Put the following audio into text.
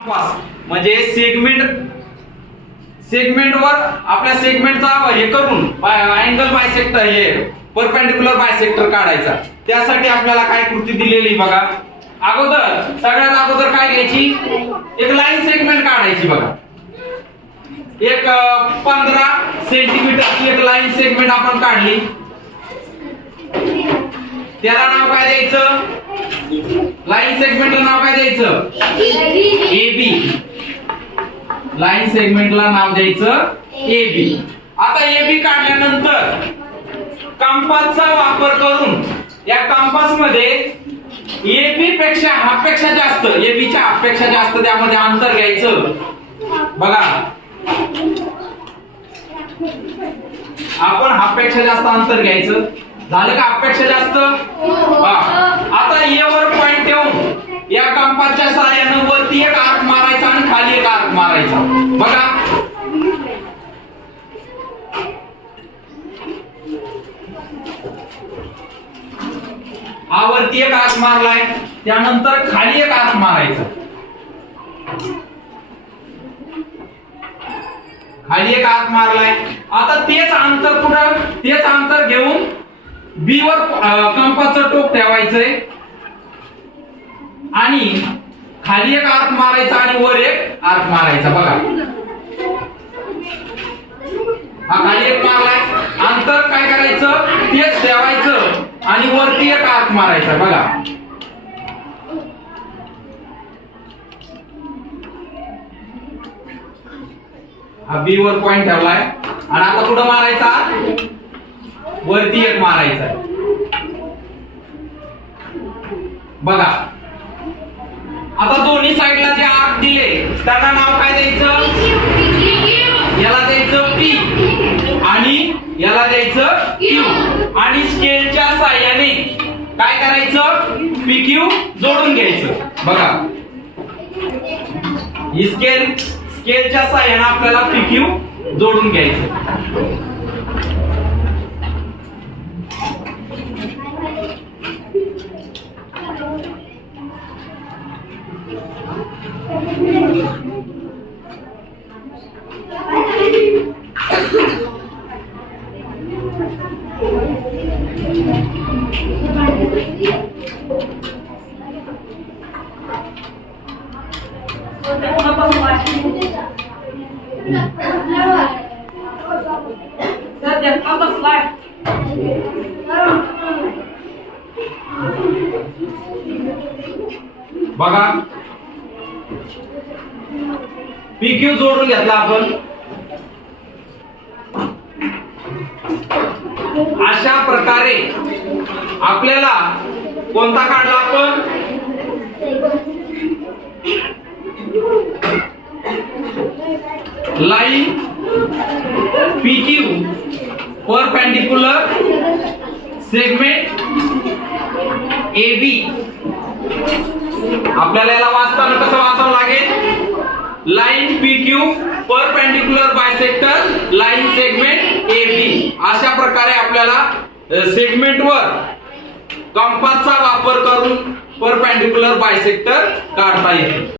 म्हणजे सेगमेंटवर आपल्या सेगमेंटचा हे करून अँगल बायसेक्टर हे परपेंडिक्युलर बायसेक्टर काढायचा. त्यासाठी आपल्याला काय कृती दिलेली बघा. सगळ्यात अगोदर काय घ्यायची, एक लाईन सेगमेंट काढायची बघा. एक 15 सेंटीमीटरची एक लाईन सेगमेंट आपण काढली. त्याला नाव काय द्यायचं, लाईन सेगमेंटला नाव काय द्यायचं, AB. लाईन सेगमेंटला नाव द्यायचं AB. आता AB काढल्यानंतर कंपासचा वापर करून या कंपास मध्ये AB पेक्षा हाफ पेक्षा जास्त, AB च्या हाफ पेक्षा जास्त त्यामध्ये अंतर घ्यायचं बघा. आपण हाफ पेक्षा जास्त अंतर घ्यायचं. झालं का हाफ पेक्षा जास्त? आता A वर पॉइंट ठेवून या कंपासच्या सहाय्याने वरती एक आर्क मारायचा आणि खाली एक आर्क मारायचा बघा. हा वरती एक आर्क मारलाय, त्यानंतर खाली एक आर्क मारायचा. खाली एक आर्क मारलाय. आता तेच अंतर कुठं, तेच अंतर घेऊन B वर कंपासचं टोक ठेवायचंय आणि खाली एक आर्क मारायचा आणि वर एक आर्क मारायचा बघा. हा खाली एक मारलाय, अंतर काय करायचं, तेच ठेवायचं आणि वरती एक आर्क मारायचा बघा. हा B वर पॉइंट ठेवलाय आणि आता कुठं मारायचा, वरती एक मारायचा बघा. आता दोन्ही साइडला जे आर्क दिले त्यांना नाव काय द्यायचं, याला द्यायचं P आणि याला द्यायचं Q. आणि स्केलच्या साहाय्याने काय करायचं, PQ जोडून घ्यायचं बघा. ही स्केलच्या साहाय्याने आपल्याला PQ जोडून घ्यायचं. बघा PQ जोडून घेतला आपण. अशा प्रकारे आपल्याला कोणता काढला आपण, line PQ perpendicular segment AB. आपल्याला याला वाचताना कसं वाचावं लागेल, line PQ perpendicular bisector line segment AB. अशा प्रकारे आपल्याला सेगमेंटवर कंपासचा वापर करून परपेंडिक्युलर बायसेक्टर काढता येईल.